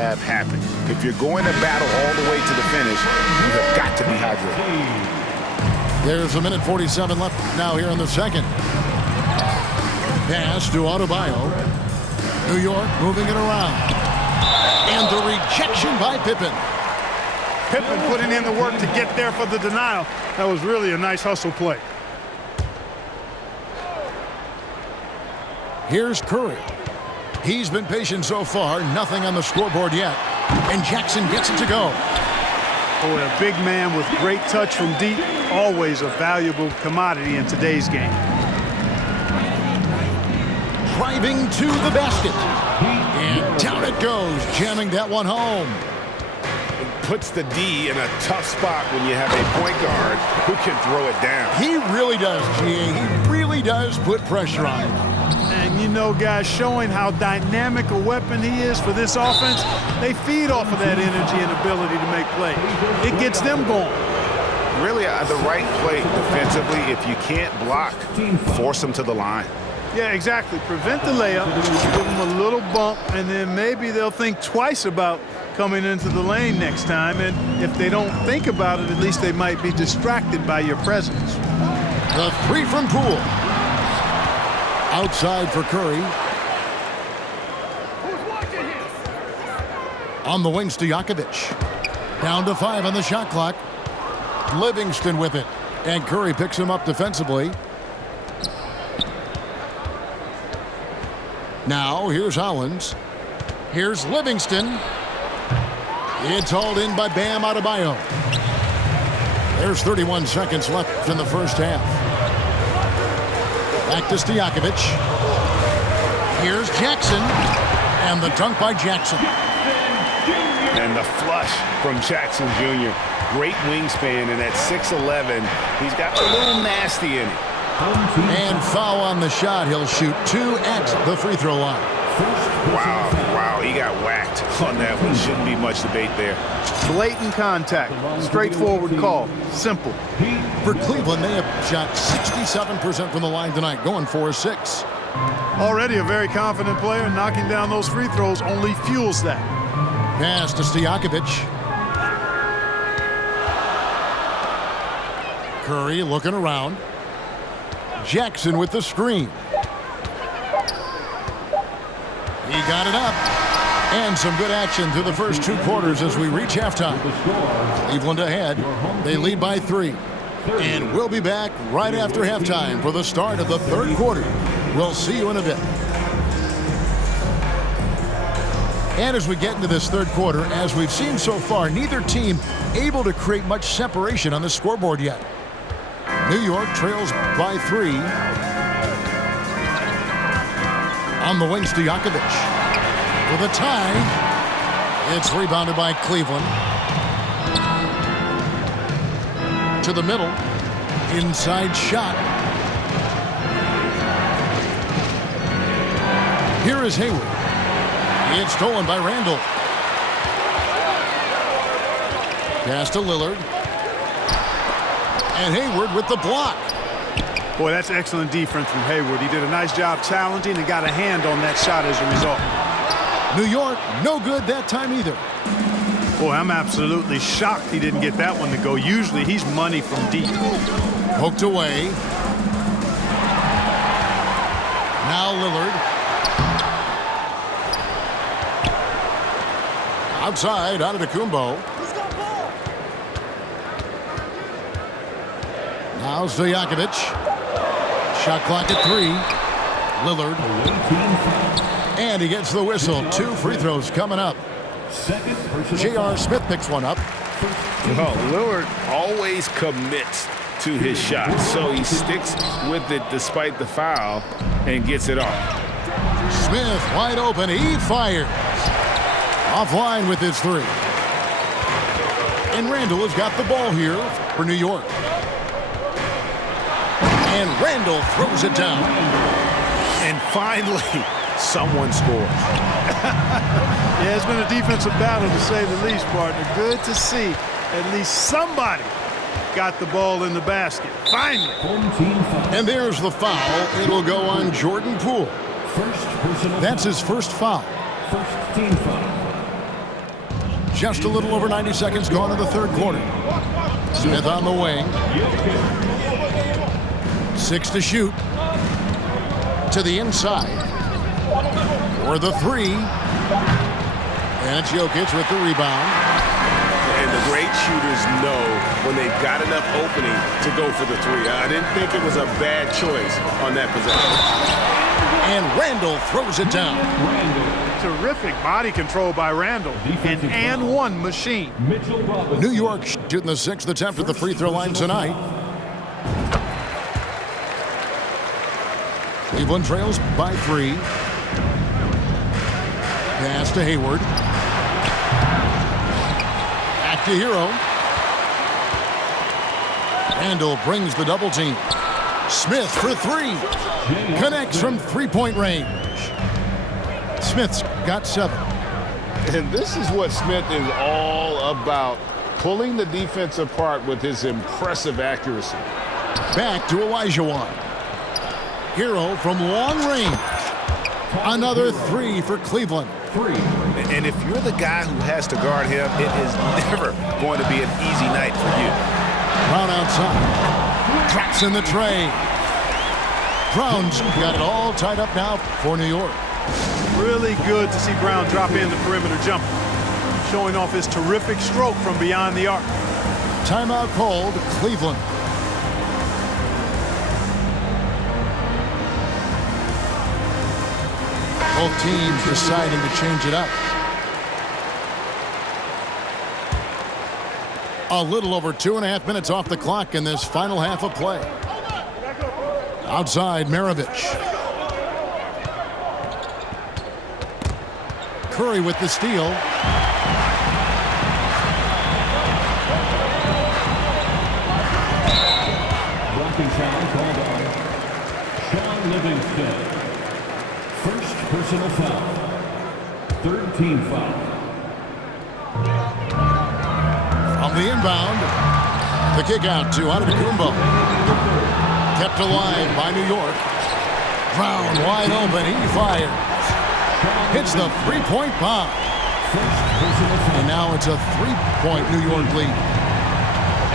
have happen. If you're going to battle all the way to the finish, you have got to be hydrated. There's a minute 47 left now here in the second. Pass to Adebayo. New York moving it around. And the rejection by Pippen. Pippen putting in the work to get there for the denial. That was really a nice hustle play. Here's Curry. He's been patient so far. Nothing on the scoreboard yet. And Jackson gets it to go. Boy, a big man with great touch from deep. Always a valuable commodity in today's game. Driving to the basket. And down it goes, jamming that one home. Puts the D in a tough spot when you have a point guard who can throw it down. He really does, G.A. He really does put pressure on him. And you know, guys, showing how dynamic a weapon he is for this offense, they feed off of that energy and ability to make plays. It gets them going. Really, the right play defensively. If you can't block, force them to the line. Yeah, exactly. Prevent the layup, give them a little bump, and then maybe they'll think twice about coming into the lane next time. And if they don't think about it, at least they might be distracted by your presence. The three from Poole. Outside for Curry. On the wing, Stojakovic. Down to 5 on the shot clock. Livingston with it. And Curry picks him up defensively. Now, here's Hollins. Here's Livingston. It's hauled in by Bam Adebayo. There's 31 seconds left in the first half. Back to Stojakovic. Here's Jackson. And the dunk by Jackson. And the flush from Jackson Jr. Great wingspan, and at 6'11", he's got a little nasty in it. And foul on the shot. He'll shoot 2 at the free throw line. Wow, he got whacked on that one. Shouldn't be much debate there. Blatant contact. Straightforward call. Simple. For Cleveland, they have shot 67% from the line tonight, going 4-6. Already a very confident player. Knocking down those free throws only fuels that. Pass to Stojakovic. Curry looking around. Jackson with the screen. He got it up. And some good action through the first 2 quarters as we reach halftime. Cleveland ahead. They lead by 3. And we'll be back right after halftime for the start of the third quarter. We'll see you in a bit. And as we get into this third quarter, as we've seen so far, neither team able to create much separation on the scoreboard yet. New York trails by 3. On the wing, Stojakovic. With a tie. It's rebounded by Cleveland. To the middle. Inside shot. Here is Hayward. It's stolen by Randall. Pass to Lillard. And Hayward with the block. Boy, that's excellent defense from Hayward. He did a nice job challenging and got a hand on that shot as a result. New York, no good that time either. Boy, I'm absolutely shocked he didn't get that one to go. Usually he's money from deep. Poked away. Now Lillard. Outside, Antetokounmpo. Now Stojakovic. Shot clock at 3. Lillard. And he gets the whistle. 2 free throws coming up. J.R. Smith picks one up. Well, Lillard always commits to his shot, so he sticks with it despite the foul and gets it off. Smith wide open. He fires. Offline with his 3. And Randall has got the ball here for New York. And Randall throws it down. And finally, someone scores. Yeah, it's been a defensive battle to say the least, partner. Good to see at least somebody got the ball in the basket. Finally. And there's the foul. It'll go on Jordan Poole. That's his first foul. First team foul. Just a little over 90 seconds gone in the third quarter. Smith on the wing. 6 to shoot. To the inside. For the 3. And it's Jokic with the rebound. And the great shooters know when they've got enough opening to go for the 3. I didn't think it was a bad choice on that possession. And Randall throws it down. Terrific body control by Randall. An one machine. New York shooting the 6th attempt at the free throw line tonight. Cleveland trails by 3. Pass to Hayward. Back to Hero. Randall brings the double team. Smith for 3. Connects from three-point range. Smith's got 7. And this is what Smith is all about, pulling the defense apart with his impressive accuracy. Back to Olajuwon. Hero from long range. Another 3 for Cleveland. And if you're the guy who has to guard him, it is never going to be an easy night for you. Brown outside. Drops in the tray. Brown's got it all tied up now for New York. Really good to see Brown drop in the perimeter jumper, showing off his terrific stroke from beyond the arc. Timeout called, Cleveland. Both teams deciding to change it up. A little over 2.5 minutes off the clock in this final half of play. Outside, Maravich. Curry with the steal. Blocking foul called on Sean Livingston. First personal foul. Third team foul. On the inbound, the kick out to Antetokounmpo. Kept alive by New York. Brown wide open, he fires. Hits the three-point bomb. And now it's a 3-point New York lead.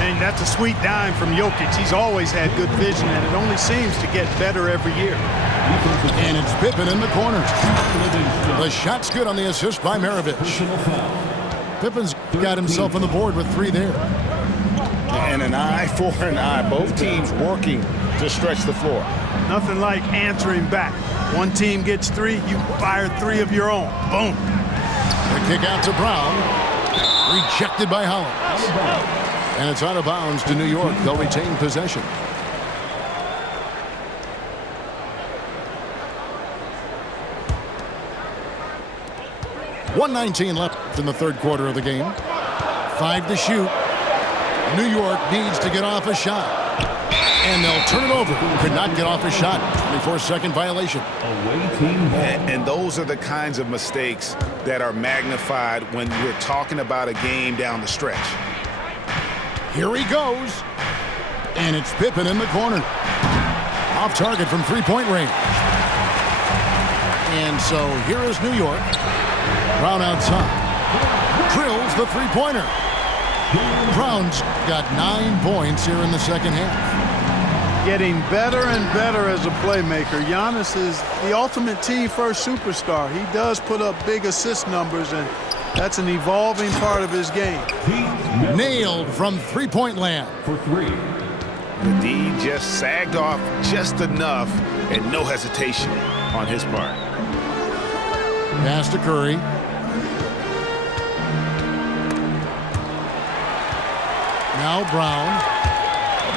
And that's a sweet dime from Jokic. He's always had good vision, and it only seems to get better every year. And it's Pippen in the corner. The shot's good on the assist by Maravich. Pippen's got himself on the board with 3 there. And an eye for an eye. Both teams working to stretch the floor. Nothing like answering back. One team gets 3, you fire 3 of your own. Boom. The kick out to Brown. Rejected by Hollins. And it's out of bounds to New York. They'll retain possession. .119 left in the third quarter of the game. 5 to shoot. New York needs to get off a shot. And they'll turn it over. Could not get off a shot. 24-second violation. And those are the kinds of mistakes that are magnified when we're talking about a game down the stretch. Here he goes. And it's Pippen in the corner. Off target from three-point range. And so here is New York. Brown outside. Drills the three-pointer. Brown's got 9 points here in the second half. Getting better and better as a playmaker. Giannis is the ultimate team-first superstar. He does put up big assist numbers, and that's an evolving part of his game. Nailed from three-point land. For 3. The D just sagged off just enough, and no hesitation on his part. Pass to Curry. Now Brown.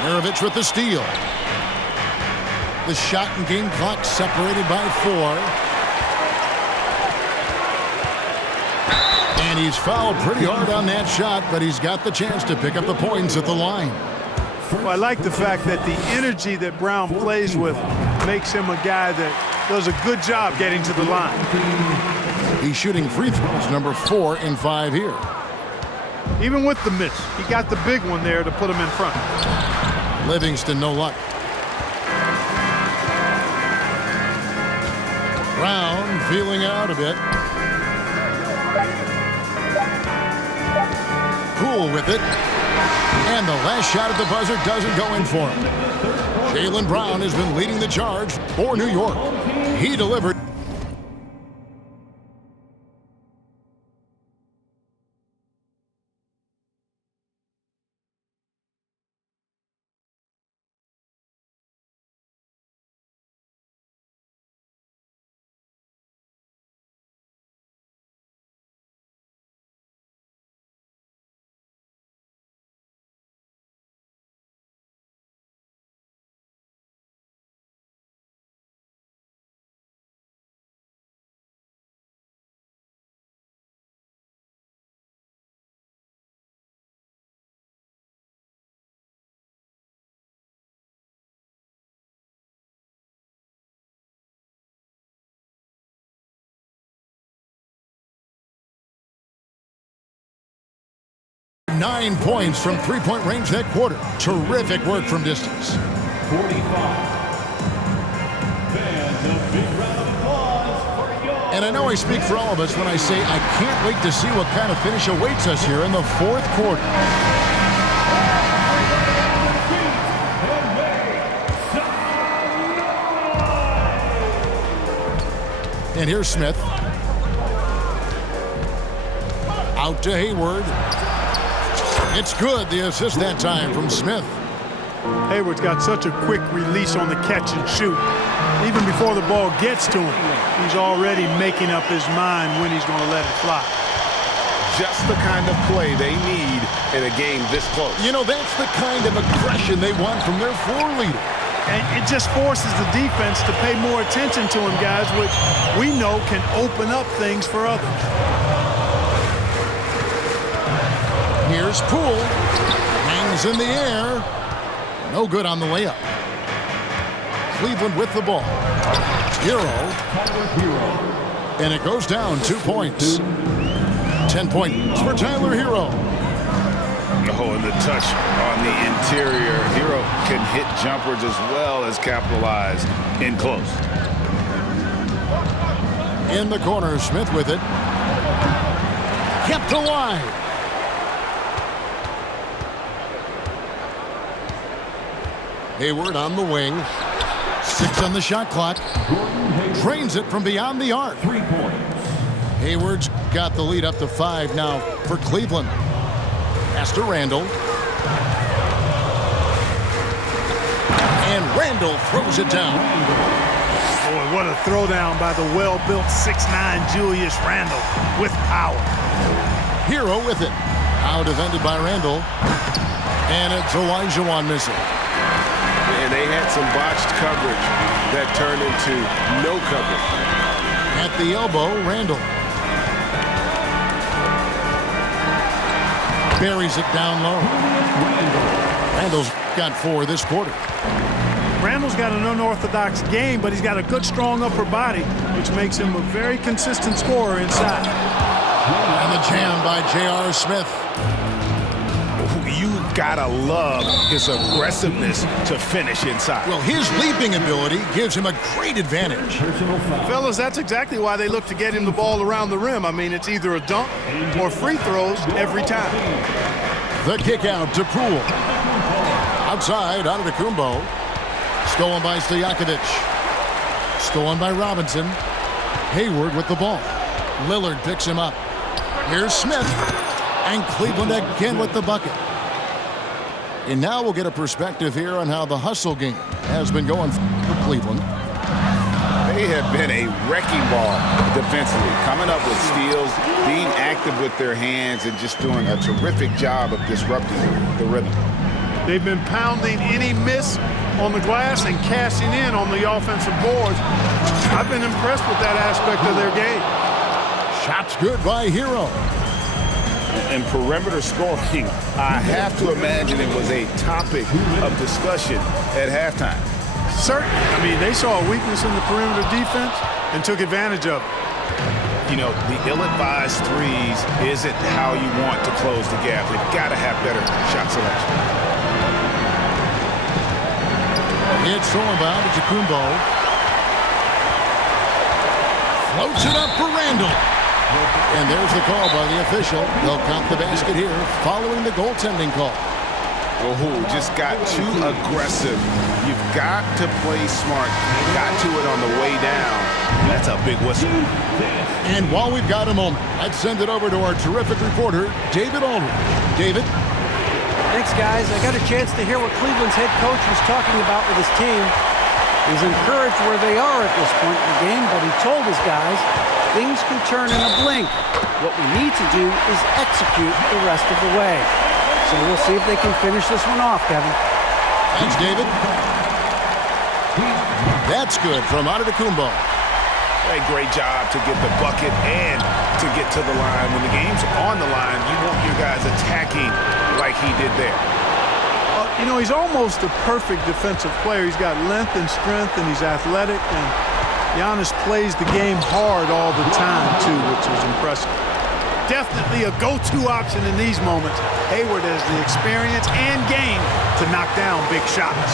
Maravich with the steal. The shot and game clock separated by 4. And he's fouled pretty hard on that shot, but he's got the chance to pick up the points at the line. Well, I like the fact that the energy that Brown plays with makes him a guy that does a good job getting to the line. He's shooting free throws, number 4 in 5 here. Even with the miss, he got the big one there to put him in front. Livingston, no luck. Brown feeling out a bit. Poole with it. And the last shot at the buzzer doesn't go in for him. Jaylen Brown has been leading the charge for New York. He delivered. Nine points from three-point range that quarter. Terrific work from distance. 45. Fans, a big round of applause for York. And I know I speak for all of us when I say I can't wait to see what kind of finish awaits us here in the fourth quarter. And here's Smith. Out to Hayward. It's good, the assist that time from Smith. Hayward's got such a quick release on the catch and shoot. Even before the ball gets to him, he's already making up his mind when he's going to let it fly. Just the kind of play they need in a game this close. You know, that's the kind of aggression they want from their floor leader. And it just forces the defense to pay more attention to him, guys, which we know can open up things for others. Here's Poole. Hangs in the air. No good on the layup. Cleveland with the ball. Hero. And it goes down 2 points. 10 points for Tyler Hero. Oh, and the touch on the interior. Hero can hit jumpers as well as capitalize in close. In the corner, Smith with it. Kept alive. Hayward on the wing. 6 on the shot clock. Drains it from beyond the arc. 3 points. Hayward's got the lead up to 5 now for Cleveland. Pass to Randall. And Randall throws it down. Boy, what a throwdown by the well-built 6'9" Julius Randle with power. Hero with it. Now defended by Randall. And it's Olajuwon missing. And they had some botched coverage that turned into no coverage. At the elbow, Randall. Buries it down low. Randall's got 4 this quarter. Randall's got an unorthodox game, but he's got a good, strong upper body, which makes him a very consistent scorer inside. And the jam by J.R. Smith. You gotta love his aggressiveness to finish inside. Well, his leaping ability gives him a great advantage. Fellas, that's exactly why they look to get him the ball around the rim. I mean, it's either a dunk or free throws every time. The kick out to Poole. Outside, Antetokounmpo. Stolen by Stojakovic. Stolen by Robinson. Hayward with the ball. Lillard picks him up. Here's Smith. And Cleveland again with the bucket. And now we'll get a perspective here on how the hustle game has been going for Cleveland. They have been a wrecking ball defensively, coming up with steals, being active with their hands, and just doing a terrific job of disrupting the rhythm. They've been pounding any miss on the glass and cashing in on the offensive boards. I've been impressed with that aspect of their game. Shots good by Hero. And perimeter scoring, I have to imagine it was a topic of discussion at halftime. Certainly. I mean, they saw a weakness in the perimeter defense and took advantage of it. You know, the ill-advised threes isn't how you want to close the gap. They've got to have better shot selection. It's thrown by Antetokounmpo. Floats it up for Randall. And there's the call by the official. They'll count the basket here following the goaltending call. Oh, just got too aggressive. You've got to play smart. Got to it on the way down. That's a big whistle. And while we've got a moment, let's send it over to our terrific reporter, David Aldridge. David? Thanks, guys. I got a chance to hear what Cleveland's head coach was talking about with his team. He's encouraged where they are at this point in the game, but he told his guys things can turn in a blink. What we need to do is execute the rest of the way. So we'll see if they can finish this one off, Kevin. Thanks, David. That's good from Antetokounmpo. A great job to get the bucket and to get to the line. When the game's on the line, you want your guys attacking like he did there. You know, he's almost a perfect defensive player. He's got length and strength, and he's athletic. And Giannis plays the game hard all the time, too, which is impressive. Definitely a go-to option in these moments. Hayward has the experience and game to knock down big shots.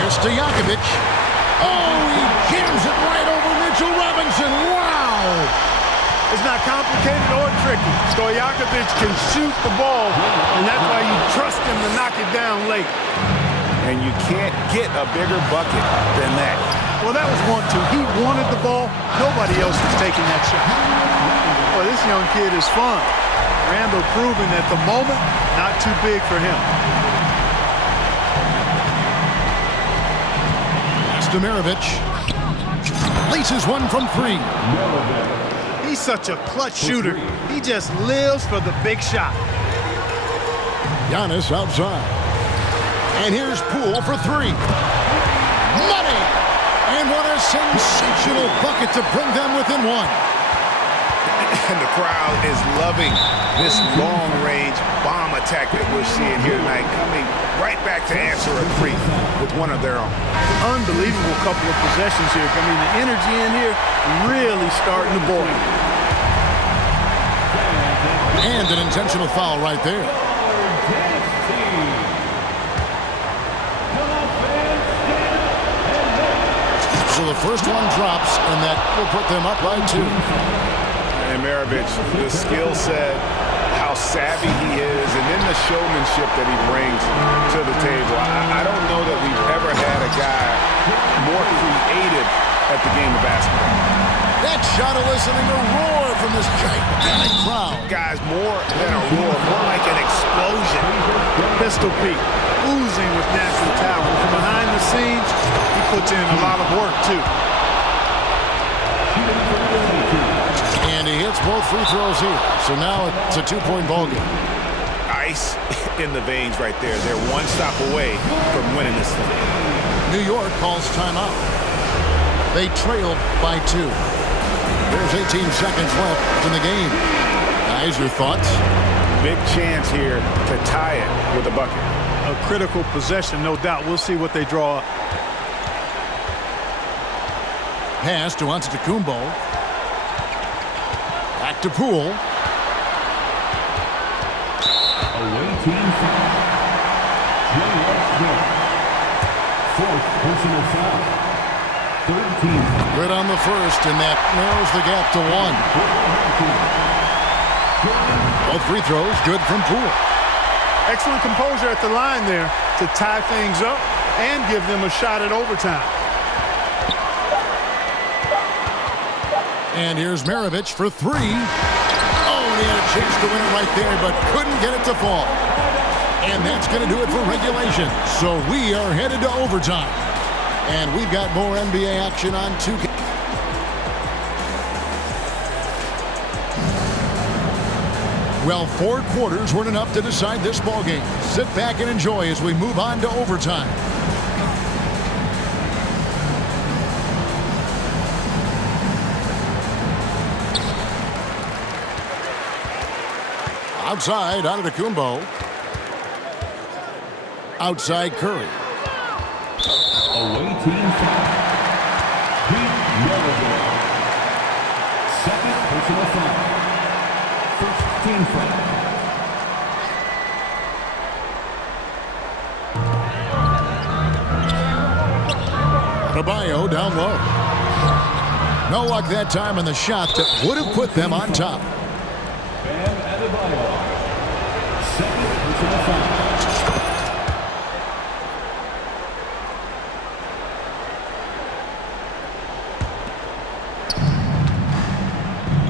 Here's Stojakovic. Oh, he jams it right over Mitchell Robinson. Wow! It's not complicated or tricky. Stojakovic can shoot the ball, and that's why you trust him to knock it down late. And you can't get a bigger bucket than that. Well, that was 1-2. He wanted the ball. Nobody else was taking that shot. Boy, this young kid is fun. Randall proving at the moment, not too big for him. Stojakovic laces one from three. He's such a clutch shooter. He just lives for the big shot. Giannis outside. And here's Poole for three. Money! And what a sensational bucket to bring them within one. And the crowd is loving this long-range bomb attack that we're seeing here tonight, coming right back to answer a three with one of their own. Unbelievable couple of possessions here. I mean, the energy in here really starting to boil. And an intentional foul right there. So the first one drops, and that will put them up by 2. And Maravich, the skill set, how savvy he is, and then the showmanship that he brings to the table. I don't know that we've ever had a guy more creative at the game of basketball. That shot eliciting a roar from this gigantic crowd. Guys, more than a roar, more like an explosion. Pistol Pete, oozing with natural talent. From behind the scenes, he puts in a lot of work, too. And he hits both free throws here. So now it's a 2-point ball game. Ice in the veins right there. They're one stop away from winning this thing. New York calls timeout. They trailed by 2. There's 18 seconds left in the game. Guys, your thoughts? Big chance here to tie it with a bucket. A critical possession, no doubt. We'll see what they draw up. Pass to Antetokounmpo. Back to Poole. Away team foul. Fourth personal foul. Third team. Good on the first, and that narrows the gap to 1. Both free throws good from Poole. Excellent composure at the line there to tie things up and give them a shot at overtime. And here's Maravich for 3. Oh, and he had a chance to win it right there, but couldn't get it to fall. And that's going to do it for regulation. So we are headed to overtime. And we've got more NBA action on 2K. Well, 4 quarters weren't enough to decide this ballgame. Sit back and enjoy as we move on to overtime. Outside, Antetokounmpo. Outside, Curry. Away team foul. Pete Melville. Second personal foul. First team foul. Adebayo down low. No luck that time on the shot that would have put them on top. Bam Adebayo. Second personal foul.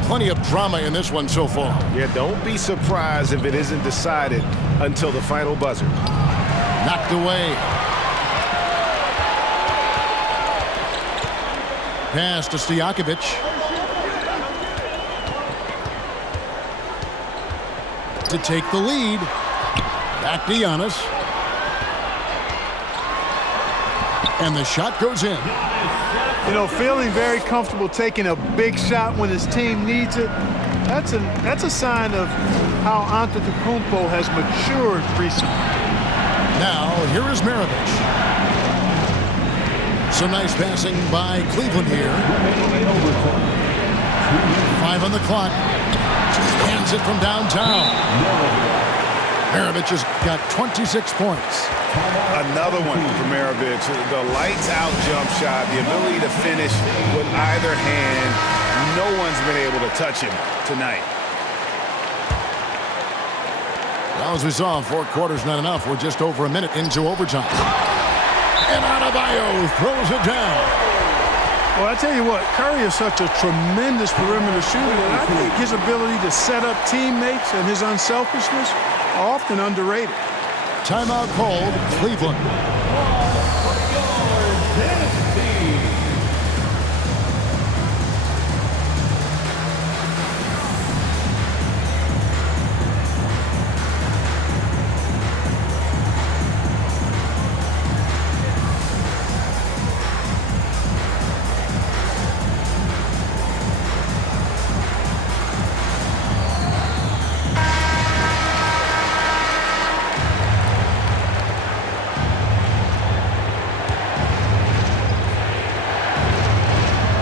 Plenty of drama in this one so far. Yeah, don't be surprised if it isn't decided until the final buzzer. Knocked away. Pass to Stojakovic. To take the lead. Back to Giannis. And the shot goes in. You know, feeling very comfortable taking a big shot when his team needs it. That's a sign of how Antetokounmpo has matured recently. Now, here is Maravich. Some nice passing by Cleveland here. 5 on the clock. Hands it from downtown. Maravich has got 26 points. Another one for Maravich. The lights-out jump shot, the ability to finish with either hand. No one's been able to touch him tonight. Well, as we saw, 4 quarters not enough. We're just over a minute into overtime. And Adebayo throws it down. Well, I tell you what, Curry is such a tremendous perimeter shooter, and I think his ability to set up teammates and his unselfishness are often underrated. Timeout called, Cleveland.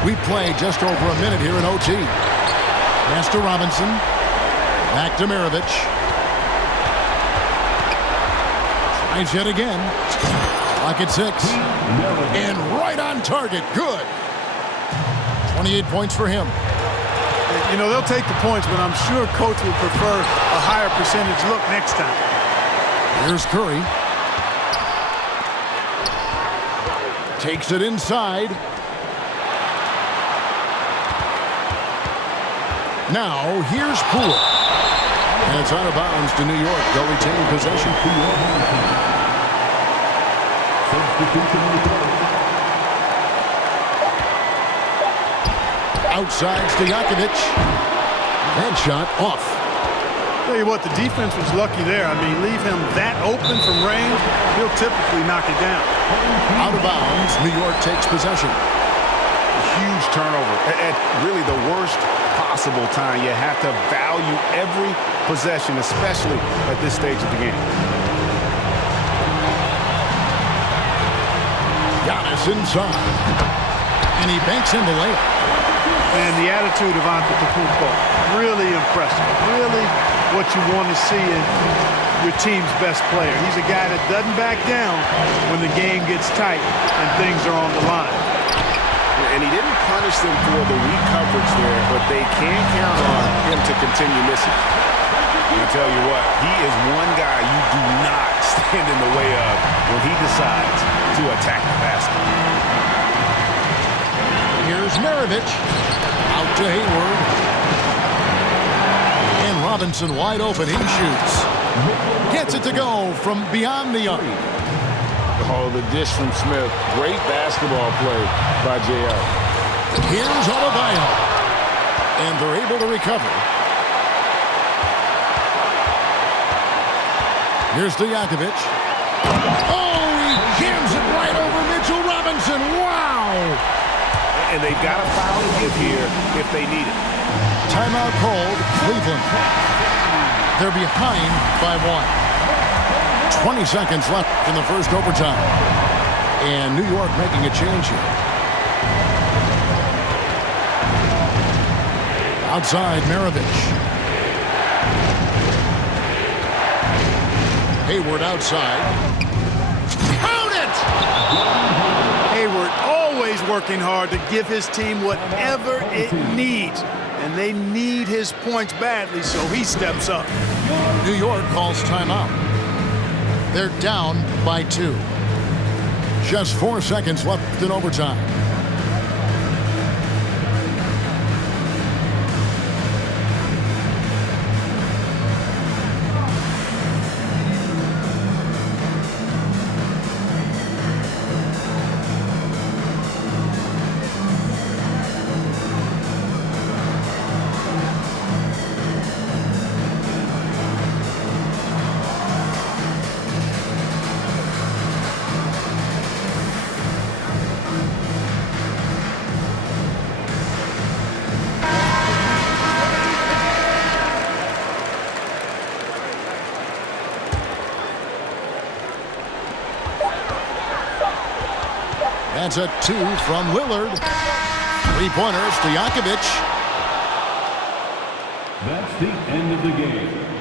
We play just over a minute here in OT. Pass to Robinson. Back to Maravich. Tries yet again. Clock at 6. And right on target. Good. 28 points for him. You know, they'll take the points, but I'm sure coach would prefer a higher percentage look next time. Here's Curry. Takes it inside. Now, here's Poole. And it's out of bounds to New York. They'll retain possession. Outside Stojakovic. That shot off. Tell you what, the defense was lucky there. I mean, leave him that open from range, he'll typically knock it down. Out of bounds, New York takes possession. Huge turnover at really the worst possible time. You have to value every possession, especially at this stage of the game. Giannis inside. And he banks in the layup. And the attitude of Antetokounmpo, really impressive. Really what you want to see in your team's best player. He's a guy that doesn't back down when the game gets tight and things are on the line. And he didn't punish them for the weak coverage there, but they can count on him to continue missing. And I tell you what, he is one guy you do not stand in the way of when he decides to attack the basket. Here's Maravich. Out to Hayward. And Robinson wide open. He shoots. Gets it to go from beyond the arc. Oh, the dish from Smith. Great basketball play by JL. Here's Adebayo. And they're able to recover. Here's Stojakovic. Oh, he jams it right over Mitchell Robinson. Wow! And they've got a foul to give here if they need it. Timeout called, Cleveland. They're behind by 1. 20 seconds left in the first overtime. And New York making a change here. Outside, Maravich. Hayward outside. Count it! Hayward always working hard to give his team whatever it needs. And they need his points badly, so he steps up. New York calls timeout. They're down by 2. Just 4 seconds left in overtime. That's a 2 from Lillard. 3-pointer, Stojakovic. That's the end of the game.